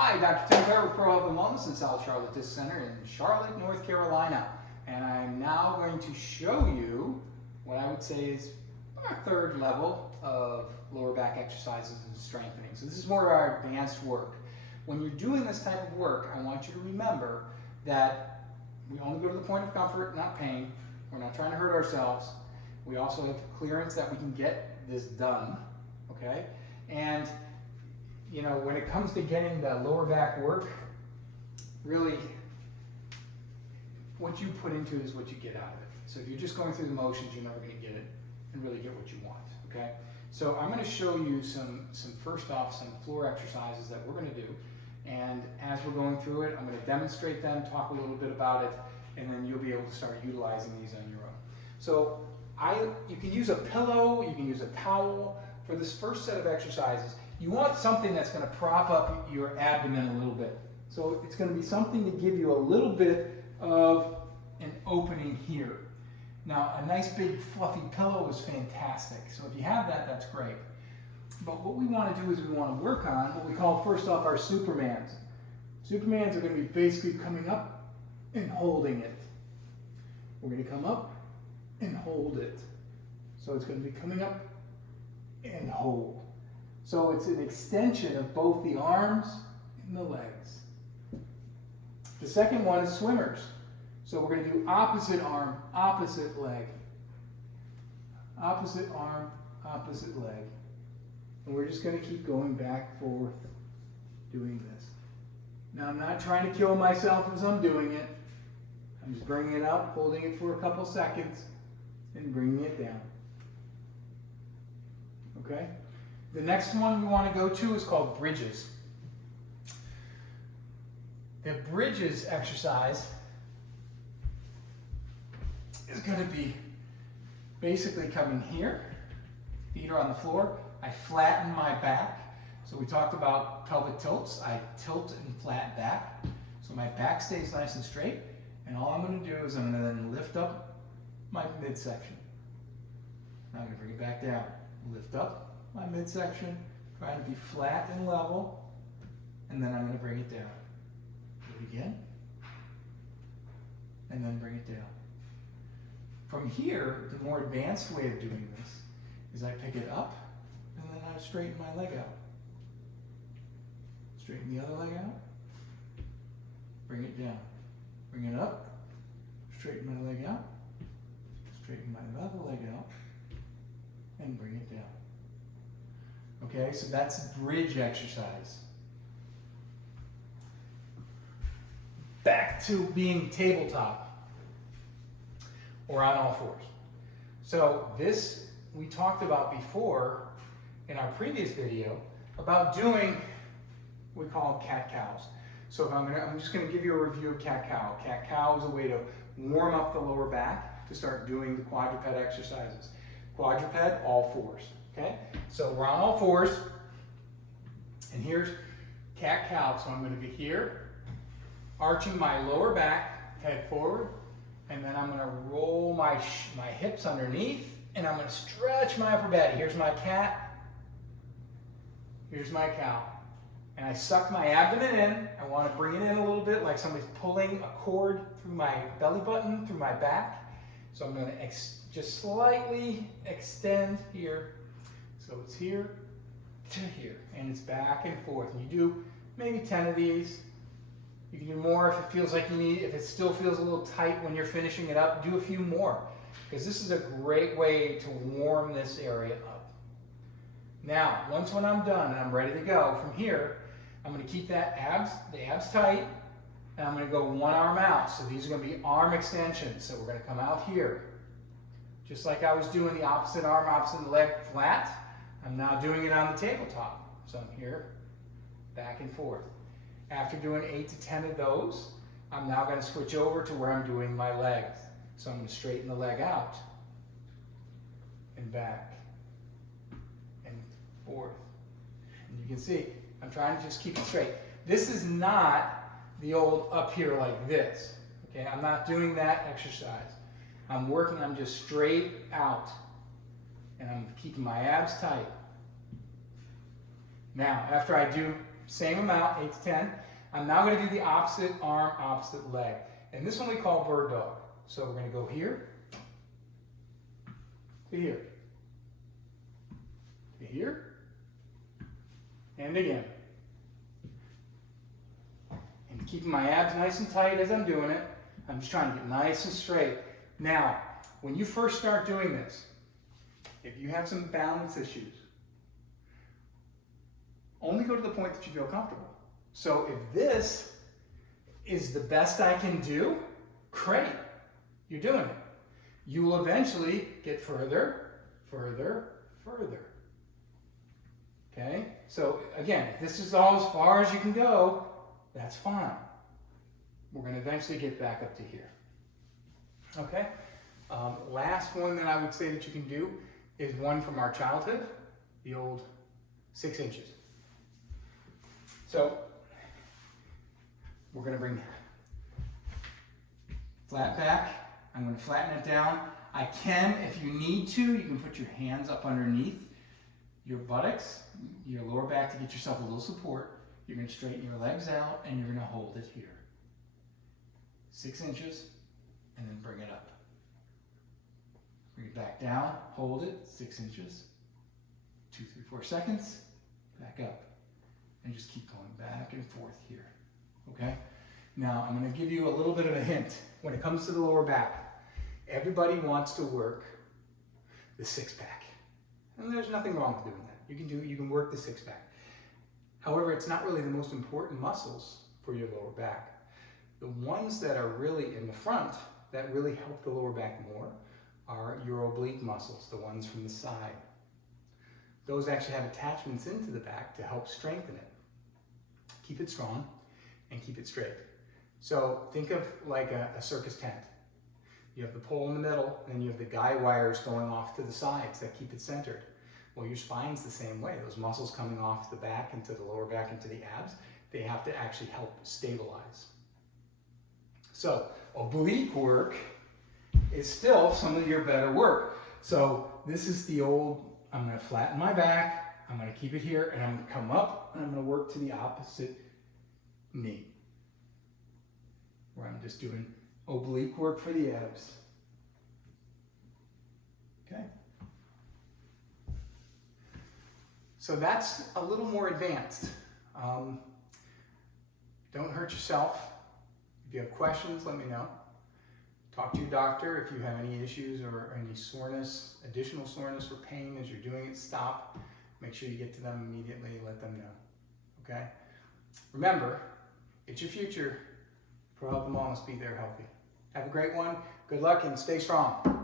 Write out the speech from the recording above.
Hi, Dr. Tim Clare with Pro Health and Wellness in South Charlotte Disc Center in Charlotte, North Carolina. And I'm now going to show you what I would say is our third level of lower back exercises and strengthening. So this is more our advanced work. When you're doing this type of work, I want you to remember that we only go to the point of comfort, not pain. We're not trying to hurt ourselves. We also have clearance that we can get this done, okay? And you know, when it comes to getting the lower back work, really what you put into it is what you get out of it. So if you're just going through the motions, you're never going to get it and really get what you want, okay? So I'm going to show you some first off, some floor exercises that we're going to do. And as we're going through it, I'm going to demonstrate them, talk a little bit about it, and then you'll be able to start utilizing these on your own. So you can use a pillow, you can use a towel. For this first set of exercises, you want something that's going to prop up your abdomen a little bit. So it's going to be something to give you a little bit of an opening here. Now, a nice big fluffy pillow is fantastic. So if you have that, that's great. But what we want to do is we want to work on what we call first off our Supermans. Supermans are going to be basically coming up and holding it. We're going to come up and hold it. So it's going to be coming up and hold. So it's an extension of both the arms and the legs. The second one is swimmers. So we're going to do opposite arm, opposite leg. Opposite arm, opposite leg. And we're just going to keep going back, forth, doing this. Now I'm not trying to kill myself as I'm doing it. I'm just bringing it up, holding it for a couple seconds, and bringing it down. Okay? The next one we want to go to is called bridges. The bridges exercise is going to be basically coming here. Feet are on the floor. I flatten my back. So we talked about pelvic tilts. I tilt and flat back. So my back stays nice and straight. And all I'm going to do is I'm going to then lift up my midsection. Now I'm going to bring it back down. Lift up my midsection, trying to be flat and level, and then I'm going to bring it down. Do it again, and then bring it down. From here, the more advanced way of doing this is I pick it up, and then I straighten my leg out. Straighten the other leg out, bring it down. Bring it up, straighten my leg out, straighten my other leg out, and bring it down. Okay, so that's bridge exercise. Back to being tabletop or on all fours. So this we talked about before in our previous video about doing what we call cat-cows. So if I'm just going to give you a review of cat-cow. Cat-cow is a way to warm up the lower back to start doing the quadruped exercises. Quadruped, all fours. Okay, so we're on all fours, and here's cat-cow. So I'm going to be here, arching my lower back, head forward, and then I'm going to roll my hips underneath, and I'm going to stretch my upper body. Here's my cat, here's my cow. And I suck my abdomen in. I want to bring it in a little bit like somebody's pulling a cord through my belly button, through my back. So I'm going to just slightly extend here. So it's here to here, and it's back and forth. And you do maybe 10 of these. You can do more if it feels like you need, if it still feels a little tight when you're finishing it up, do a few more. Because this is a great way to warm this area up. Now, once when I'm done and I'm ready to go, from here, I'm going to keep the abs tight, and I'm going to go one arm out. So these are going to be arm extensions. So we're going to come out here. Just like I was doing the opposite arm, opposite leg flat, I'm now doing it on the tabletop. So I'm here, back and forth. After doing 8 to 10 of those, I'm now going to switch over to where I'm doing my legs. So I'm going to straighten the leg out, and back, and forth. And you can see, I'm trying to just keep it straight. This is not the old up here like this. Okay, I'm not doing that exercise. I'm just straight out. And I'm keeping my abs tight. Now, after I do same amount, 8 to 10. I'm now going to do the opposite arm, opposite leg. And this one we call bird dog. So we're going to go here, to here, to here, and again. And keeping my abs nice and tight as I'm doing it. I'm just trying to get nice and straight. Now, when you first start doing this, if you have some balance issues, only go to the point that you feel comfortable. So if this is the best I can do, great, you're doing it. You will eventually get further, further, further. Okay? So again, if this is all as far as you can go, that's fine. We're going to eventually get back up to here. Okay? Last one that I would say that you can do is one from our childhood, the old 6 inches. So we're going to bring flat back. I'm going to flatten it down. I can, if you need to, you can put your hands up underneath your buttocks, your lower back to get yourself a little support. You're going to straighten your legs out and you're going to hold it here. 6 inches and then bring it up. Bring it back down, hold it, 6 inches, 2, 3, 4 seconds, back up. And just keep going back and forth here, okay? Now, I'm gonna give you a little bit of a hint. When it comes to the lower back, everybody wants to work the 6-pack. And there's nothing wrong with doing that. You can work the 6-pack. However, it's not really the most important muscles for your lower back. The ones that are really in the front that really help the lower back more are your oblique muscles, the ones from the side. Those actually have attachments into the back to help strengthen it. Keep it strong and keep it straight. So think of like a circus tent. You have the pole in the middle, and then you have the guy wires going off to the sides that keep it centered. Well, your spine's the same way. Those muscles coming off the back into the lower back into the abs, they have to actually help stabilize. So oblique work is still some of your better work. So this is the old, I'm going to flatten my back, I'm going to keep it here, and I'm going to come up, and I'm going to work to the opposite knee, where I'm just doing oblique work for the abs. Okay? So that's a little more advanced. Don't hurt yourself. If you have questions, let me know. Talk to your doctor if you have any issues or any soreness, additional soreness or pain as you're doing it. Stop. Make sure you get to them immediately. Let them know. Okay? Remember, it's your future. Pro Health and Wellness. Be there healthy. Have a great one. Good luck and stay strong.